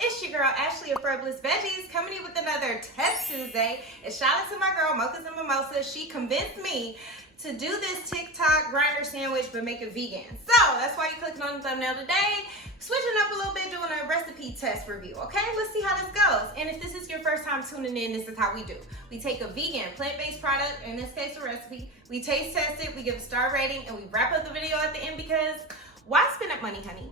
It's your girl Ashley of Furbless Veggies coming in with another Test Tuesday. And shout out to my girl Mochas and Mimosas. She convinced me to do this TikTok grinder sandwich but make it vegan. So that's why you're clicking on the thumbnail today. Switching up a little bit, doing a recipe test review. Okay, let's see how this goes. And if this is your first time tuning in, this is how we do. We take a vegan, plant-based product, in this case a recipe, we taste test it, we give a star rating, and we wrap up the video at the end because why spend up money, honey?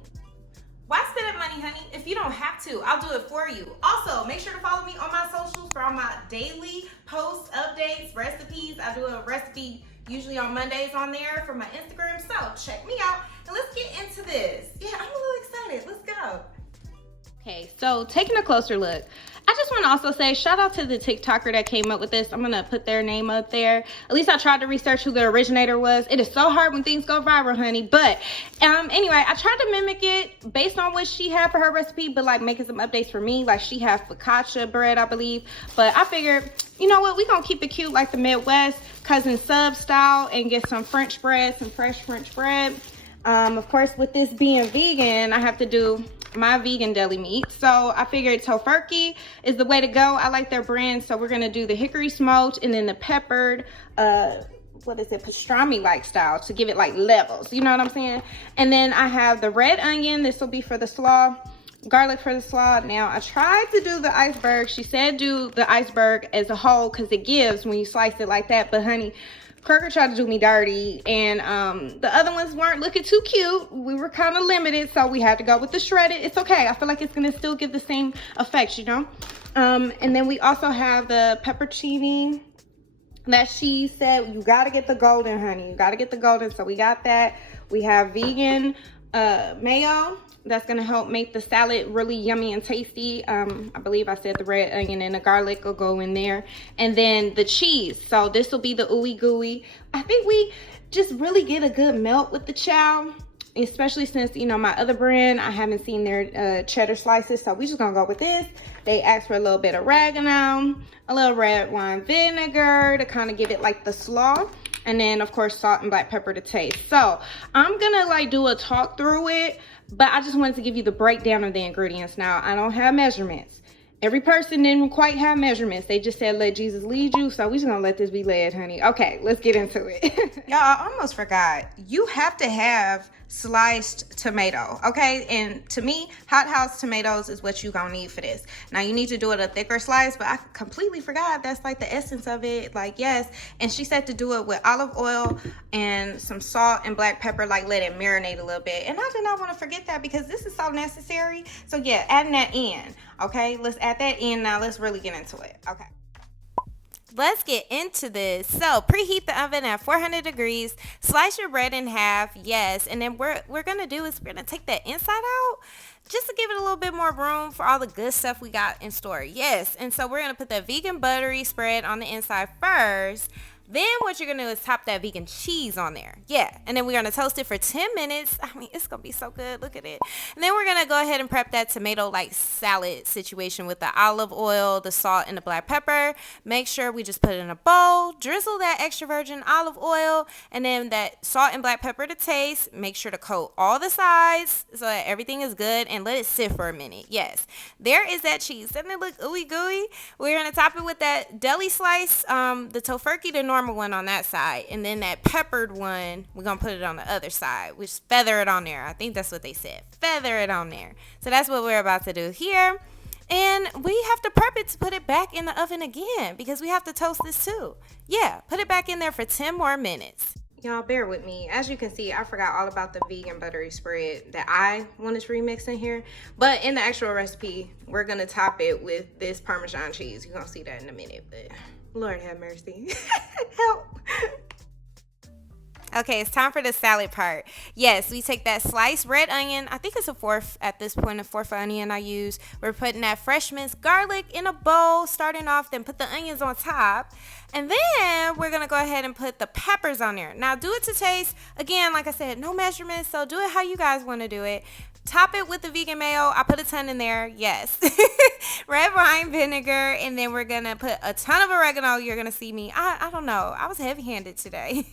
Why spend up money, honey, if you don't have to? I'll do it for you. Also, make sure to follow me on my socials for all my daily posts, updates, recipes. I do a recipe usually on Mondays on there for my Instagram, so check me out. And let's get into this. Yeah, I'm a little excited. Let's go. Okay, so taking a closer look, I just want to also say shout out to the TikToker that came up with this. I'm going to put their name up there. At least I tried to research who the originator was. It is so hard when things go viral, honey. But anyway, I tried to mimic it based on what she had for her recipe, but like making some updates for me. Like she had focaccia bread, I believe. But I figured, you know what, we're going to keep it cute like the Midwest, cousin sub style, and get some French bread, some fresh French bread. Of course, with this being vegan, I have to do my vegan deli meat, so I figured Tofurky is the way to go. I like their brand, so we're gonna do the hickory smoked and then the peppered what is it, pastrami like style to give it like levels, you know what I'm saying? And then I have the red onion. This will be for the slaw, garlic for the slaw. Now I tried to do the iceberg. She said do the iceberg as a whole because it gives when you slice it like that, but honey, Kirker tried to do me dirty, and the other ones weren't looking too cute. We were kind of limited, so we had to go with the shredded. It's okay. I feel like it's going to still give the same effects, you know? And then we also have the peppercini that she said, you got to get the golden, honey. You got to get the golden, so we got that. We have vegan mayo. That's going to help make the salad really yummy and tasty. I believe I said the red onion and the garlic will go in there. And then the cheese. So this will be the ooey gooey. I think we just really get a good melt with the chow. Especially since, you know, my other brand, I haven't seen their cheddar slices. So we just going to go with this. They asked for a little bit of oregano, a little red wine vinegar to kind of give it like the slaw. And then, of course, salt and black pepper to taste. So I'm going to like do a talk through it. But I just wanted to give you the breakdown of the ingredients. Now, I don't have measurements. Every person didn't quite have measurements. They just said, let Jesus lead you. So we just gonna let this be led, honey. Okay, let's get into it. Y'all, I almost forgot. You have to have sliced tomato, okay? And to me, hot house tomatoes is what you gonna need for this. Now, you need to do it a thicker slice, but I completely forgot that's like the essence of it. Like, yes. And she said to do it with olive oil and some salt and black pepper, like let it marinate a little bit. And I did not want to forget that because this is so necessary. So yeah, adding that in, okay? Let's add that in now. Let's really get into it, okay? Let's get into this. So preheat the oven at 400 degrees. Slice your bread in half, yes. And then what we're gonna do is we're gonna take that inside out just to give it a little bit more room for all the good stuff we got in store. Yes. And so we're gonna put that vegan buttery spread on the inside first. Then what you're gonna do is top that vegan cheese on there. Yeah, and then we're gonna toast it for 10 minutes. I mean, it's gonna be so good, look at it. And then we're gonna go ahead and prep that tomato like salad situation with the olive oil, the salt, and the black pepper. Make sure we just put it in a bowl, drizzle that extra virgin olive oil, and then that salt and black pepper to taste. Make sure to coat all the sides so that everything is good and let it sit for a minute. Yes, there is that cheese. Doesn't it look ooey gooey? We're gonna top it with that deli slice, the Tofurky, the normal one on that side, and then that peppered one we're gonna put it on the other side. We just feather it on there. I think that's what they said, feather it on there. So that's what we're about to do here, and we have to prep it to put it back in the oven again because we have to toast this too. Yeah, put it back in there for 10 more minutes. Y'all bear with me. As you can see, I forgot all about the vegan buttery spread that I wanted to remix in here, but in the actual recipe we're gonna top it with this Parmesan cheese. You're gonna see that in a minute, but Lord have mercy. Help. Okay, it's time for the salad part. Yes, we take that sliced red onion. I think it's a fourth at this point, a fourth onion I use. We're putting that fresh minced garlic in a bowl, starting off, then put the onions on top. And then we're going to go ahead and put the peppers on there. Now, do it to taste. Again, like I said, no measurements, so do it how you guys want to do it. Top it with the vegan mayo. I put a ton in there, yes. red wine vinegar, and then we're gonna put a ton of oregano. You're gonna see me, I don't know, I was heavy-handed today.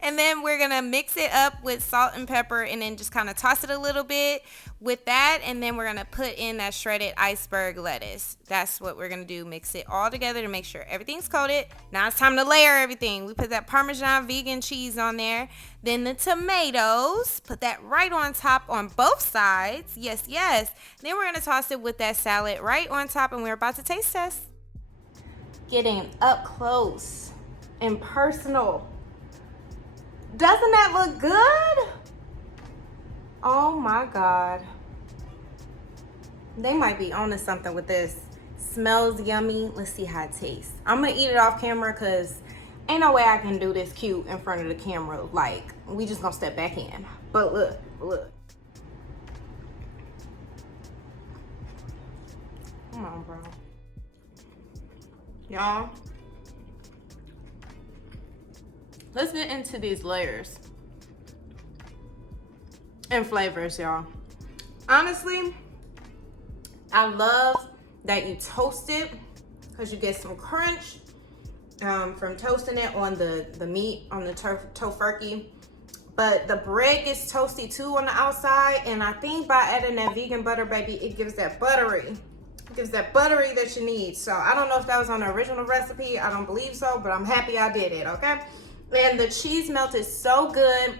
And then we're gonna mix it up with salt and pepper, and then just kind of toss it a little bit with that, and then we're gonna put in that shredded iceberg lettuce. That's what we're gonna do. Mix it all together to make sure everything's coated. Now it's time to layer everything. We put that Parmesan vegan cheese on there, then the tomatoes, put that right on top on both sides. Yes, yes. Then we're gonna toss it with that salad right on top, and we're about to taste test. Getting up close and personal. Doesn't that look good? Oh my God. They might be onto something with this. Smells yummy. Let's see how it tastes. I'm gonna eat it off camera because ain't no way I can do this cute in front of the camera. Like, we just gonna step back in. But look, look. Come on, bro. Y'all, let's get into these layers and flavors, y'all. Honestly, I love that you toast it because you get some crunch from toasting it on the meat, on the tofurkey. But the bread gets toasty too on the outside, and I think by adding that vegan butter, baby, it gives that buttery. It gives that buttery that you need. So I don't know if that was on the original recipe. I don't believe so, but I'm happy I did it, okay? And the cheese melted so good.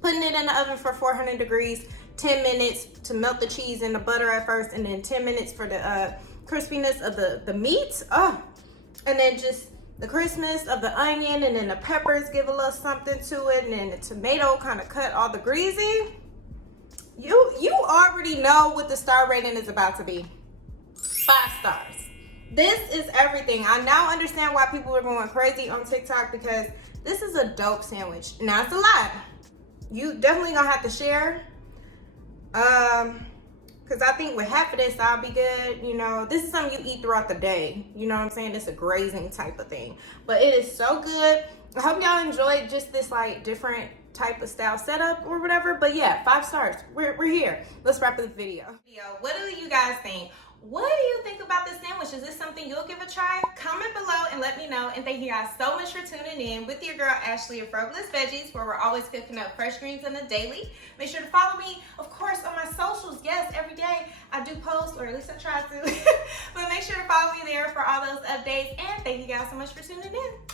Putting it in the oven for 400 degrees, 10 minutes to melt the cheese and the butter at first, and then 10 minutes for the crispiness of the meat. Oh, and then just the crispness of the onion, and then the peppers give a little something to it, and then the tomato kind of cut all the greasy. You already know what the star rating is about to be. 5 stars. This is everything. I now understand why people are going crazy on TikTok, because this is a dope sandwich. Now, it's a lot. You definitely gonna have to share. Because I think with half of this, I'll be good. You know, this is something you eat throughout the day. You know what I'm saying? It's a grazing type of thing. But it is so good. I hope y'all enjoyed just this like different type of style setup or whatever. But yeah, 5 stars. We're here. Let's wrap up the video. What do you guys think? What do you think about this sandwich? Is this something you'll give a try? Comment below and let me know. And thank you guys so much for tuning in with your girl Ashley of Frobless Veggies, where we're always cooking up fresh greens on the daily. Make sure to follow me, of course, on my socials. Yes, every day I do post, or at least I try to. But make sure to follow me there for all those updates. And thank you guys so much for tuning in.